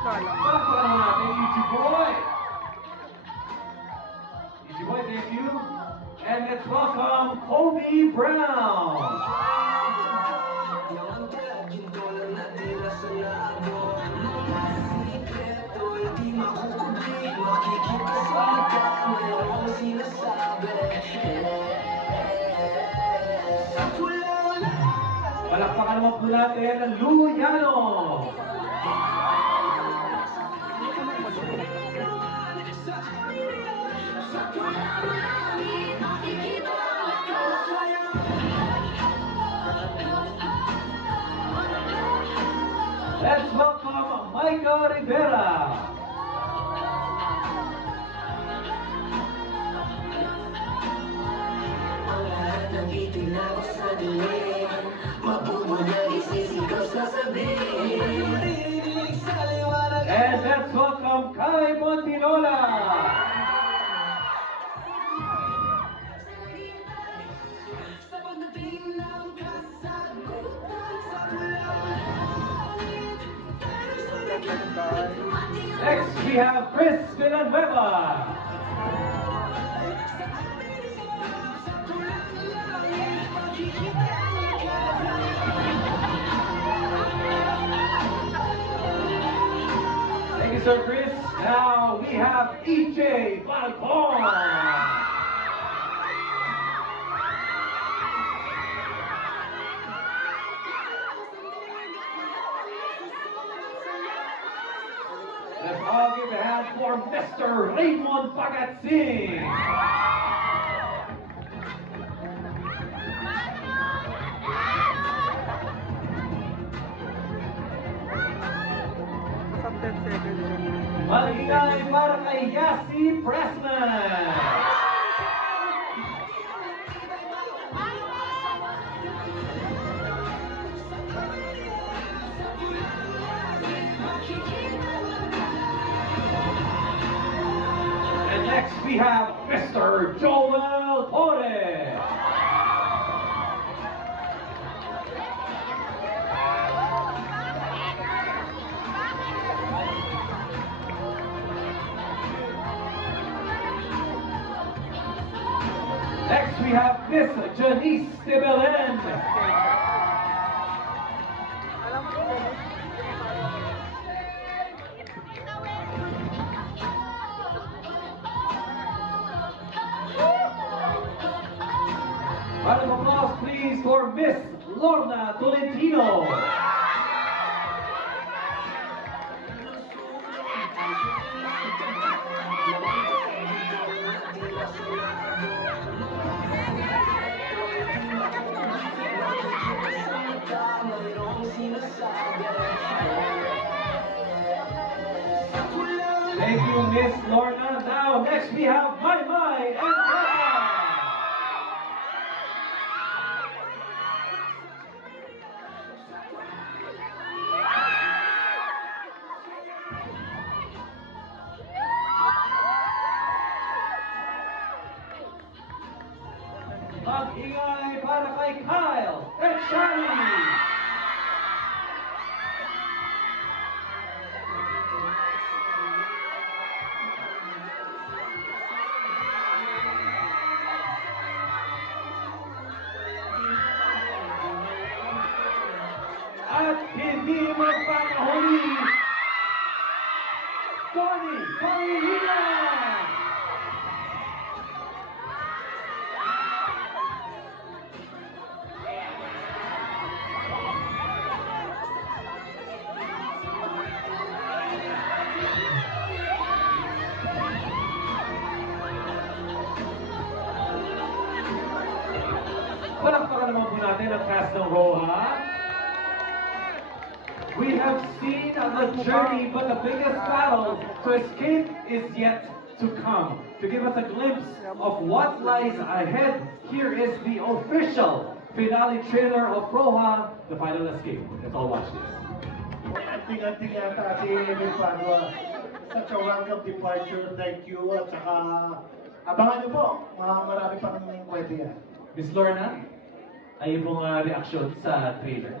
Palakpakan natin, Easy Boy! Easy Boy, thank you. And let's welcome Kobe Brown! Palakpakan naman po natin ang Luyano! Let's welcome Micah Rivera! Nagitin ako sa dilim, mapupuna isisigaw sasabihin. And let's welcome Kai Montinola! Next we have Chris Villanueva! Thank you, Sir Chris. Now we have EJ Falcon. Let's all give a hand for Mr. Raymond Pagatsing. Maligay para kay Yasi Pressman. And next we have Mr. Joel Torres. Next we have Miss Janice de Belen. Round of applause please for Miss Lorna Tolentino. Thank you, Miss Lorna. Now, next we have Mai and Kaya. Mag-ingay para kay Kyle and Shani. At hindi magpapahuli, Tony Pangilinan! Palakpakan naman po natin ang cast ng Roha. We have seen the journey, but the biggest battle to escape is yet to come. To give us a glimpse of what lies ahead, here is the official finale trailer of Roha, The Final Escape. Let's all watch this. Anting-anting yata si Emil Padua. Such a welcome departure. Thank you. At saka, abangan niyo po. Marami pang kwento yan. Miss Lorna, ayun pong reaksyon sa trailer.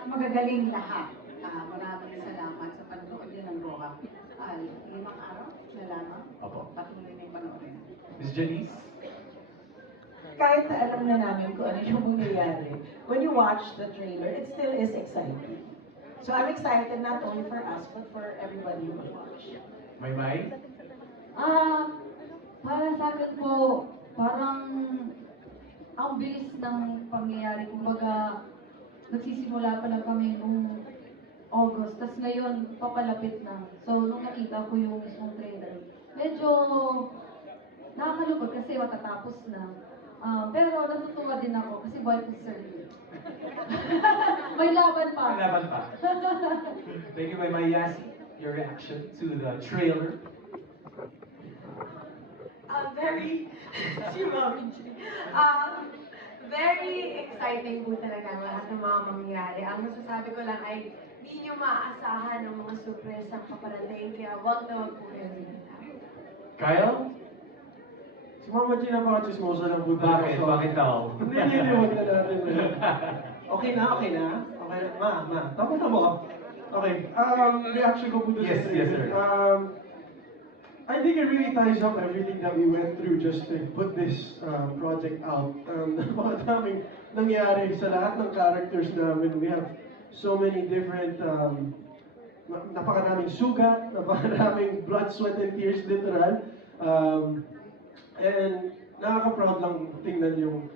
at magagaling lahat. Maraming salamat sa panonood niyo ng Roha. 5 araw na lamang. Opo. Patuloy na yung panoorin. Miss Janice? Kahit na alam na namin kung ano yung mangyayari, when you watch the trailer, it still is exciting. So I'm excited not only for us, but for everybody who will watch. May? Para sa akin po, parang ang bilis ng pangyayari. Kumbaga, nagsisimula pa lang kami noong August, tas ngayon, papalapit na. So, nung nakita ko yung mismong trailer, medyo nakakalungkot kasi matatapos na. Pero natutuwa din ako kasi boy to serve. May laban pa. Laban pa. Thank you, May Yasi. Your reaction to the trailer? Very, si Mami G. Very exciting po talaga ang lahat ng mga mangyayari. Ang masasabi ko lang ay hindi nyo maaasahan ng mga surpresang paparating, kaya wag na wag po kayo binigay. Kyle? Si Mama G napaka-chismosa lang po talaga. Bakit? Bakit daw? Hindi, wag na natin. Okay na? Okay na? Ma, tama na mo. Okay, reaction ko po doon Yes, sa yes, trailer. sir. I think it really ties up everything that we went through just to put this project out. Napakadaming nangyari sa lahat ng characters namin. We have so many different, napakadaming sugat, napakadaming blood, sweat, and tears, literal. And nakaka-proud lang tingnan yung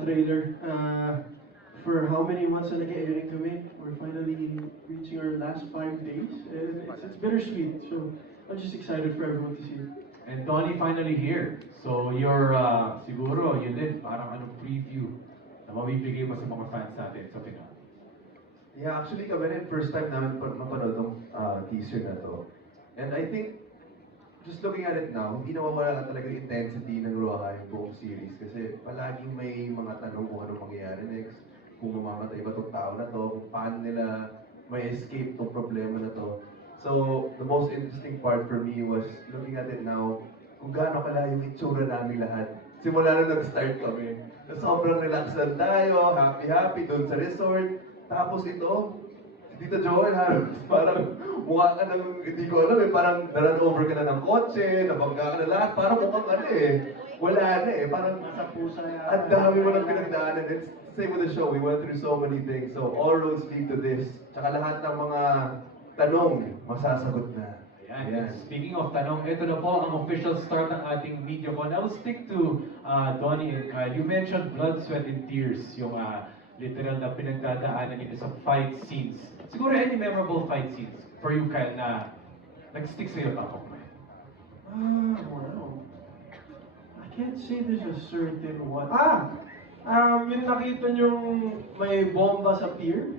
trailer. For how many months na nag-airing kami, we're finally reaching our last 5 days. And it's bittersweet, so I'm just excited for everyone to see it. And Donnie finally here. So you're, siguro, yun din, parang anong preview na mabibigay mo sa mga fans natin sa Pinoy. Yeah, actually kami rin, first time namin mapanood ng teaser na to. And I think, just looking at it now, hindi nawawala talaga yung intensity ng Roha yung buong series. Kasi palaging may mga tanong kung anong mangyayari next, kung mamamatay ba itong tao na to, kung paano nila may escape tong problema na to. So, the most interesting part for me was looking at it now, kung gaano kalayo yung itsura namin lahat. Simula na nag-start kami. Na sobrang relax lang tayo, happy-happy doon sa resort. Tapos ito, si Tita Joel halos parang mukha ka ng, hindi ko alam parang na-run over ka na ng kotse, nabangga ka na lahat, parang mukhang wala na parang Nasa pusa yan. ang dami mo ng pinagdaanan. It's same with the show, we went through so many things. So all roads lead to this. Tsaka lahat ng mga tanong, masasagot na. Ayan. Speaking of tanong, ito na po ang official start ng ating MediaCon. I will stick to Donnie and Kyle. You mentioned blood, sweat, and tears, yung literal na pinagdadaanan nito sa fight scenes. Siguro any memorable fight scenes for you, Kyle, na nag-stick sa'yo tapos mo? Wow. I can't say there's a certain one. Yung nakita niyong may bomba sa pier.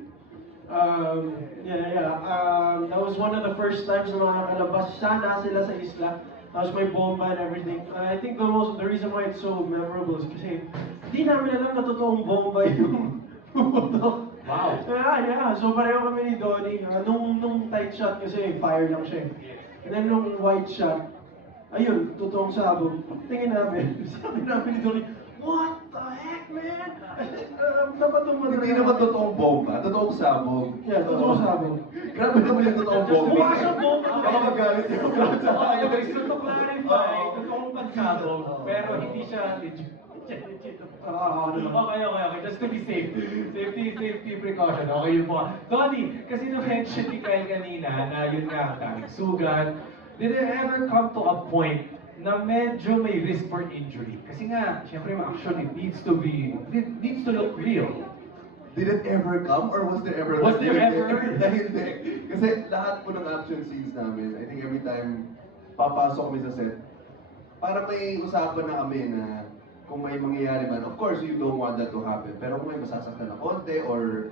That was one of the first times na makakalabas. Sana sila sa isla. Tapos may bomba and everything. I think the reason why it's so memorable is kasi di namin alam na totoong bomba yung pumutok. Wow. Yeah. So pareho kami ni Donnie. Nung tight shot kasi fire lang siya. And then nung wide shot, ayun, totoong sabog. Tingin namin, sabi namin ni Donnie, what the heck, man? Napatumba Hindi naman totoong bomba, totoong sabog. Yeah, totoong sabog. Grabe naman yung totoong bomba. Bukas ang bomba. Baka magalit yung crowd sa akin. Okay, so to clarify, totoong pagsabog, pero hindi siya legit. Okay. Just to be safe. Safety precaution. Okay yun po. Donnie, kasi na-mention ni Kyle kanina na yun nga, ang daming sugat. Did it ever come to a point na medyo may risk for injury? Kasi nga, syempre yung action, it needs to look real. Did it ever come or was there ever? Was there ever? Hindi. Kasi lahat po ng action scenes namin, I think every time papasok kami sa set, para may usapan na kami na kung may mangyayari man, of course you don't want that to happen. Pero kung may masasaktan na konti or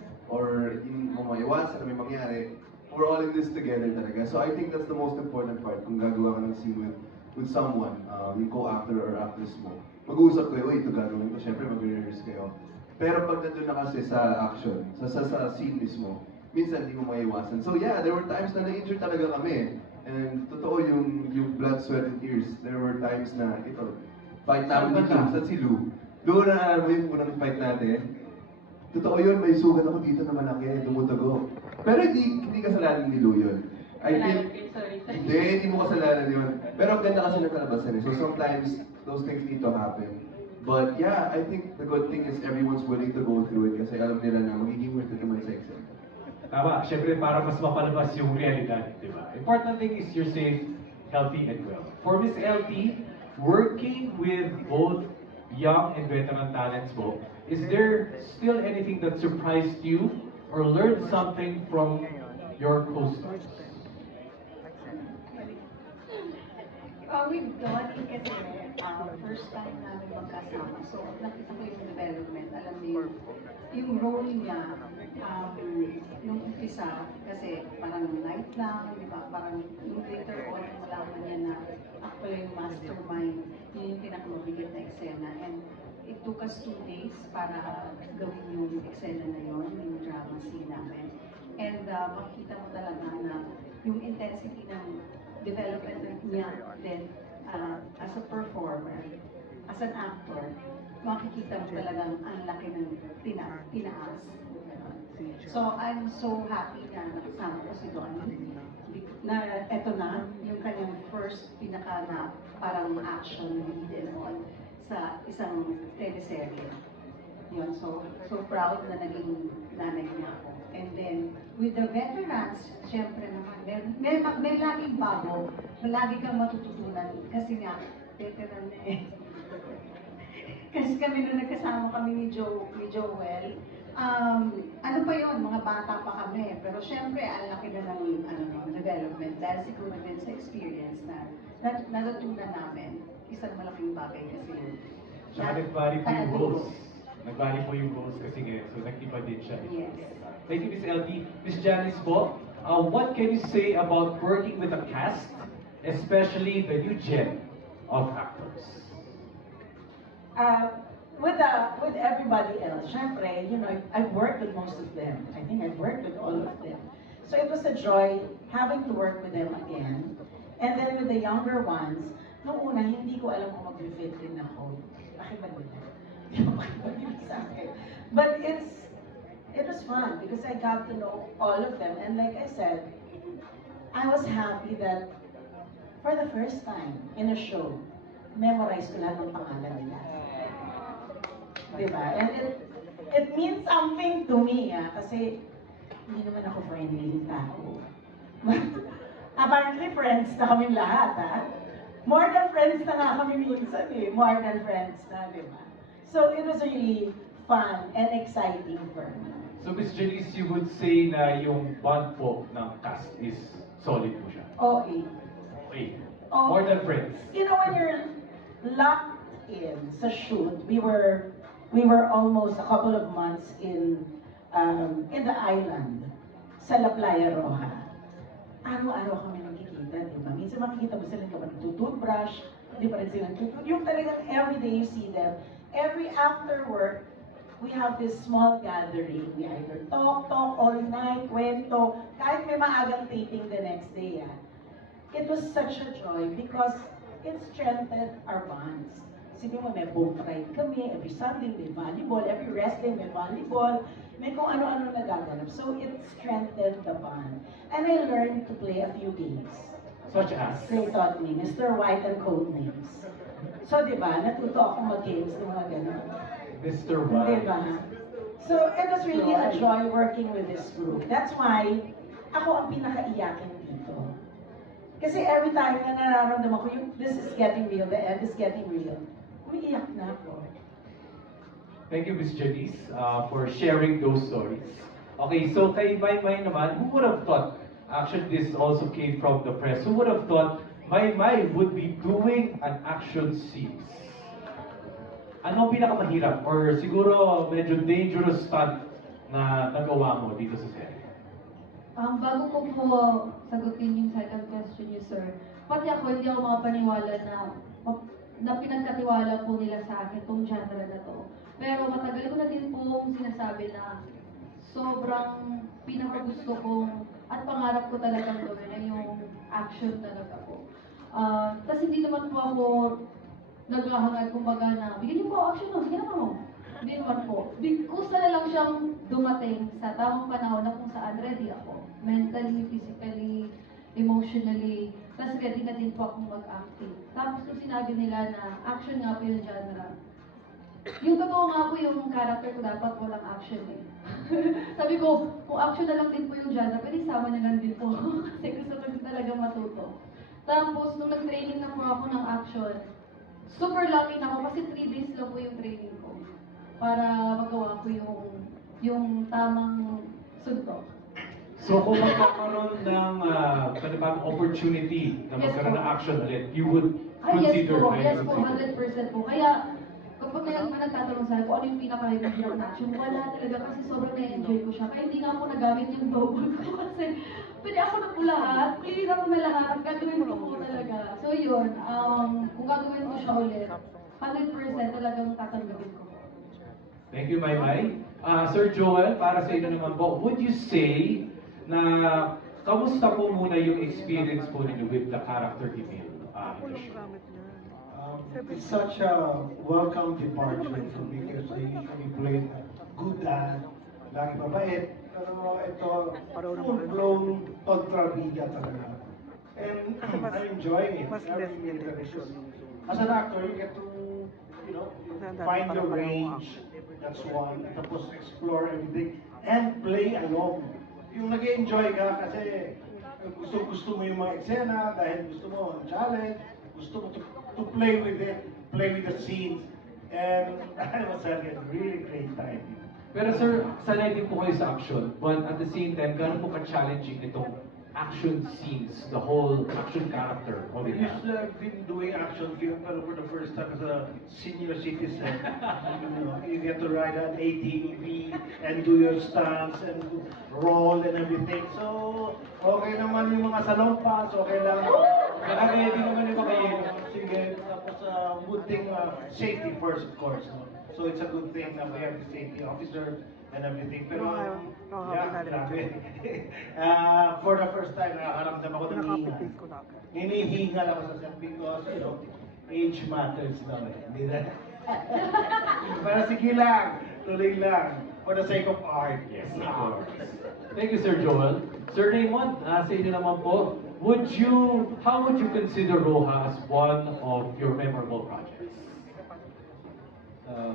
yung maiwasan na may mangyari, we're all in this together talaga. So I think that's the most important part kung gagawa ka ng scene with someone, yung co-actor or actress mo. Mag-uusap kayo, ito gagawin ko, syempre mag-rehearse kayo. Pero pag nandun na kasi sa action, sa scene mismo, minsan hindi mo maiwasan. So yeah, there were times na na-injure talaga kami. And totoo yung blood, sweat, and tears. There were times na ito, fight namin dito sa si Lou. Doon na alam mo yung unang fight natin. totoo yun, may sugat ako dito na malaki, dumudugo. Pero hindi kasalanan ni Lou yun. I think, hindi mo kasalanan yun. Pero ang ganda kasi ng kalabasan eh. So sometimes, those things need to happen. But yeah, I think the good thing is everyone's willing to go through it kasi alam nila na magiging worth it naman sa exam. Tama, syempre para mas mapalabas yung realidad, di ba? Important thing is you're safe, healthy, and well. For Miss LT, working with both young and veteran talents po, is there still anything that surprised you or learned something from your co-stars? With Donnie kasi, first time namin magkasama. So, nakita ko yung development. Alam niyo, yung role niya, nung umpisa, kasi parang night lang, di ba? Parang yung later on, malaman niya na ako yung mastermind, yun yung pinakamabigat na eksena. And it took us 2 days para gawin yung eksena na yun, yung drama scene namin. And makikita mo talaga na yung intensity ng development niya then as a performer, as an actor, makikita mo talagang ang laki ng tinaas. So, I'm so happy na nakasama ko si Donnie. Na eto na, yung kanyang first pinaka na parang action lead and all sa isang teleserye. Yun, so proud na naging nanay niya ako. And then, with the veterans, syempre naman, may laging bago, lagi kang matututunan kasi nga, veteran na eh. Kasi kami nung nagkasama kami ni Joel, ano pa yun, mga bata pa kami. Pero syempre, ang laki na ng development dahil siguro din sa experience na natutunan namin. Isang malaking bagay kasi yun. Tsaka nagbali po yung roles. Nagbali po yung roles kasi ngayon, so nagtipa din siya. Yes. Thank you, Miss LT. Miss Janice po, what can you say about working with a cast, especially the new gen of actors? With everybody else, syempre, you know, I've worked with most of them. I think I've worked with all of them. So it was a joy having to work with them again. And then with the younger ones, nung una, hindi ko alam kung mag-fit din ako. Bakit ba nila? Sa akin. But it was fun because I got to know all of them. And like I said, I was happy that for the first time in a show, memorize ko lahat ng pangalan nila. Diba? And it means something to me, kasi hindi naman ako friendly tao. Apparently, friends na kami lahat, More than friends na nga kami minsan, More than friends na, diba? So, it was really fun and exciting for me. So, Miss Janice, you would say na yung bond po ng cast is solid po siya? Okay. Okay. Oh, More than friends? You know, when you're locked in sa shoot, we were almost a couple of months in the island, sa La Playa Roja. Araw-araw kami nakikita, di ba? Minsan makikita mo sila kapag nagtutoothbrush, di pa rin sila nagtutoothbrush. Yung talagang everyday you see them. Every after work, we have this small gathering. We either talk all night, kwento, kahit may maagang taping the next day. It was such a joy because it strengthened our bonds. Sige mo, may boat ride kami, every Sunday may volleyball, every rest day may volleyball, may kung ano-ano nagaganap. So it strengthened the bond. And I learned to play a few games. Such as? They taught me, Mr. White and Codenames. So, di ba, natuto ako mag-games ng mga gano'n. Mr. Di White. ba? So, it was really a joy working with this group. That's why, ako ang pinakaiyakin dito. Kasi every time na nararamdaman ko yung, this is getting real, the end is getting real, umiiyak na ako. Thank you, Miss Janice, for sharing those stories. Okay, so kay Maymay naman, who would have thought, actually this also came from the press, who would have thought Maymay would be doing an action scenes? Ano pinakamahirap or siguro medyo dangerous stunt na nagawa mo dito sa serye? Bago ko po sagutin yung second question niyo, sir, pati ako hindi ako makapaniwala na pinagkatiwala po nila sa akin itong genre na to. Pero matagal ko na din pong sinasabi na sobrang pinakagusto ko at pangarap ko talagang gawin ay yung action talaga po. Tapos hindi naman po ako naghahangad kumbaga na, bigyan niyo po ako action, sige na mo. Hindi naman po. Kusa na lang siyang dumating sa tamang panahon na kung saan ready ako. Mentally, physically, emotionally. Tapos ready na din po akong mag-acting. Tapos nung sinabi nila na action nga po yung genre. Yung totoo nga po yung character ko dapat walang action eh. Sabi ko, kung action na lang din po yung genre, pwede sama na lang din po. Kasi gusto ko din talaga matuto. Tapos nung nag-training na po ako ng action, super lucky na ako kasi 3 days lang po yung training ko para magawa ko yung tamang suntok. So kung magkakaroon ng panibagong opportunity na Yes, magkaroon po. ng action ulit, you would Yes consider po, na yes you po, would 100% po. Kaya kapag may naman nagtatanong sa akin kung ano yung pinaka-hirap na action, wala talaga kasi sobrang na-enjoy ko siya. Kaya hindi nga ako nagamit yung double ko kasi pwede ako na po lahat, please ako na lahat, gagawin ko po talaga. So yun, kung gagawin ko siya ulit, 100% talagang tatanggapin ko. Thank you, Maymay. Sir Joel, para sa inyo naman po, would you say na kamusta po muna yung experience po ninyo with the character Emil in the show? It's such a welcome departure for me because I usually play a good dad, lagi mabait, pero ito full-blown kontrabida talaga. And I'm enjoying it. Every minute because as an actor, you get to, you know, find your range. That's one. Tapos explore everything and play along. Yung nag-enjoy ka kasi gusto mo yung mga eksena dahil gusto mo ang challenge, gusto mo to play with it, play with the scenes, and I was having a really great time. Pero sir, sanay din po kayo sa action, but at the same time, gano'n po ka-challenging itong action scenes, the whole action character of it? I've been doing action film pero for the first time as a senior citizen. You get to ride an ATV and do your stunts and roll and everything. So, okay naman yung mga salompas, okay lang. Nakakaya din naman yung mga yun. Sige, tapos good thing, safety first of course. No? So it's a good thing that we have the safety officer and everything. Pero, yeah, grabe. For the first time, nakakaramdam ako ng hingal. Hinihingal ako sa set because, you know, age matters daw eh. Hindi na. Pero sige lang, tuloy lang. For the sake of art. Yes, of course. Thank you, Sir Joel. Sir Raymond, sa inyo naman po, how would you consider Roja as one of your memorable projects?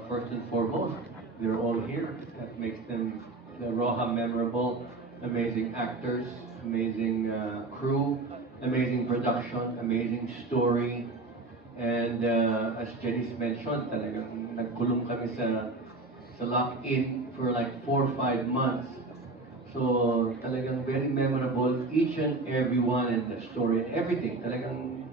First and foremost, they're all here. That makes them the Roja memorable. Amazing actors, amazing crew, amazing production, amazing story. And as Janice mentioned, talagang nagkulong kami sa lock-in for like 4 or 5 months. So talagang very memorable, each and every one, and the story and everything. Talagang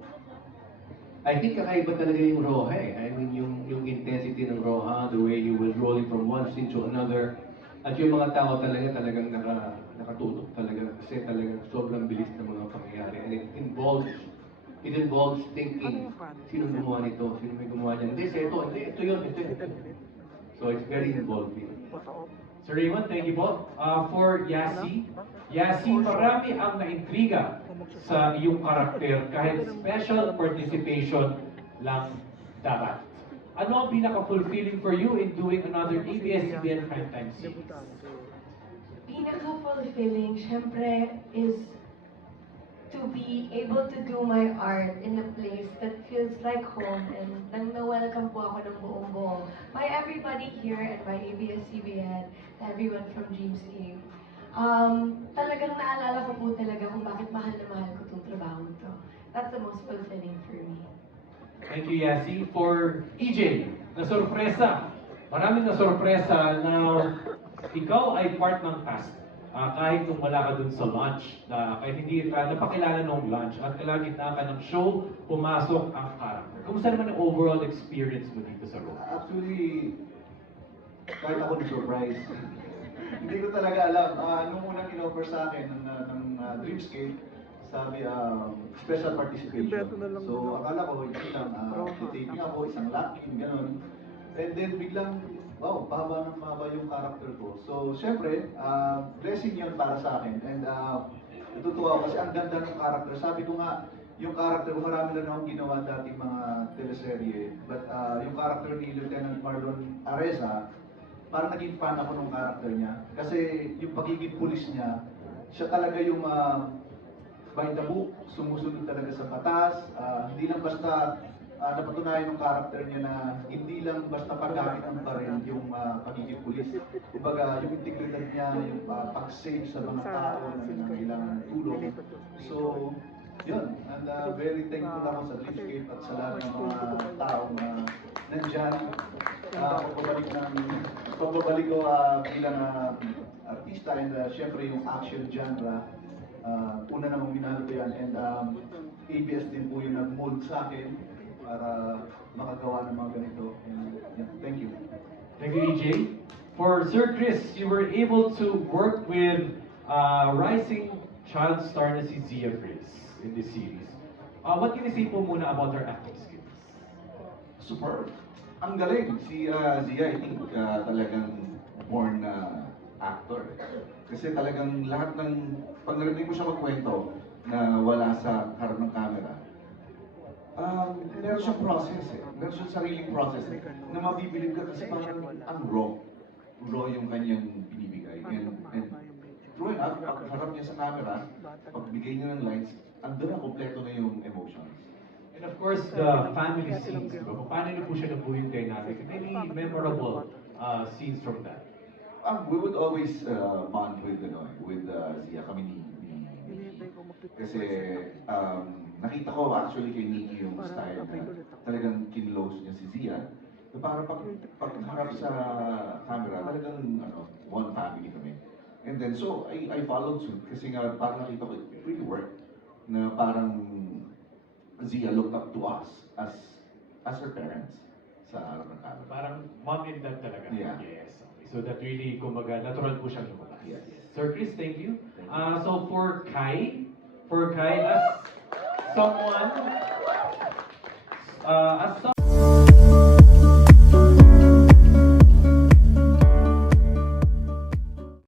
I think kakaiba talaga yung Roja eh. I mean, yung intensity ng Roja, the way he was rolling from one scene to another. At yung mga tao talagang nakatutok talaga kasi talagang sobrang bilis ng mga pangyayari. And it involves thinking, sino gumawa nito, sino may gumawa niyan. Hindi, ito yun. So it's very involving. Sir Raymond, thank you po. For Yasi, marami ang naintriga sa iyong karakter kahit special participation lang dapat. Ano ang pinaka-fulfilling for you in doing another ABS-CBN primetime series? Pinaka-fulfilling, syempre, is to be able to do my art in a place that feels like home and nang na-welcome po ako ng buong buo by everybody here at by ABS-CBN, everyone from Dreams Team. Talagang naalala ko po talaga kung bakit mahal na mahal ko itong trabaho ito. That's the most fulfilling for me. Thank you, Yasi. For EJ, na-sorpresa. Maraming na-sorpresa na ikaw ay part ng cast. Kahit nung wala ka dun sa lunch, kahit hindi ka napakilala nung lunch, at kalagitnaan ka ng show, pumasok ang character. Kumusta naman yung overall experience mo dito sa role? Actually, kahit ako na-surprise. Hindi ko talaga alam. Nung unang in-offer sa akin ng Dreamscape, sabi, special participation. So, akala ko, hindi lang, taping ako, isang lock-in, gano'n. And then, biglang, wow, mahaba yung character ko. So, syempre, blessing yun para sa akin. And natutuwa ako kasi ang ganda ng character. Sabi ko nga, yung character ko, marami lang akong ginawa dating mga teleserye. But yung character ni Lieutenant Marlon Areza, parang naging fan ako ng character niya. Kasi yung pagiging pulis niya, siya talaga yung by the book, sumusunod talaga sa batas. Hindi lang basta napatunayan ng character niya na hindi lang basta paggamit ng baril yung pagiging pulis. Kumbaga, yung integridad niya, yung pag-save sa mga tao na kailangan ng tulong. So, yun. And very thankful ako sa Dreamscape at sa lahat ng mga taong nandyan. Pagbabalik ko bilang artista and syempre yung action genre. Una namang minahal ko yan and ABS din po yung nag-mold sa akin para makagawa ng mga ganito. And, yeah, thank you. Thank you, EJ. For Sir Chris, you were able to work with rising child star na si Zia Grace in this series. What can you say po muna about her acting skills? Superb. Ang galing. Si Zia, I think talagang born na actor. Kasi talagang lahat ng, pag narinig mo siya magkwento na wala sa harap ng camera, meron siyang process eh. Meron siyang sariling process na mabibilib ka kasi parang ang raw. Raw yung kanyang binibigay. And true enough, pag harap niya sa camera, pagbigay niya ng lines, andun na kompleto na yung emotions. And of course, the family scenes, di ba? Paano niyo po siya nabuo yung dynamic? Any memorable scenes from that? We would always bond with Zia, kami ni kasi nakita ko actually kay Nikki yung style na talagang kinlose niya si Zia. So para pag harap sa camera, talagang one family kami. And then so I followed suit kasi nga parang nakita ko it really worked na parang Zia looked up to us as her parents sa harap ng camera. Parang mom and dad talaga. Yeah. Yes. Okay. So that really, kumbaga, natural po siyang lumabas. Yes. Sir Chris, thank you. So for Kai, as someone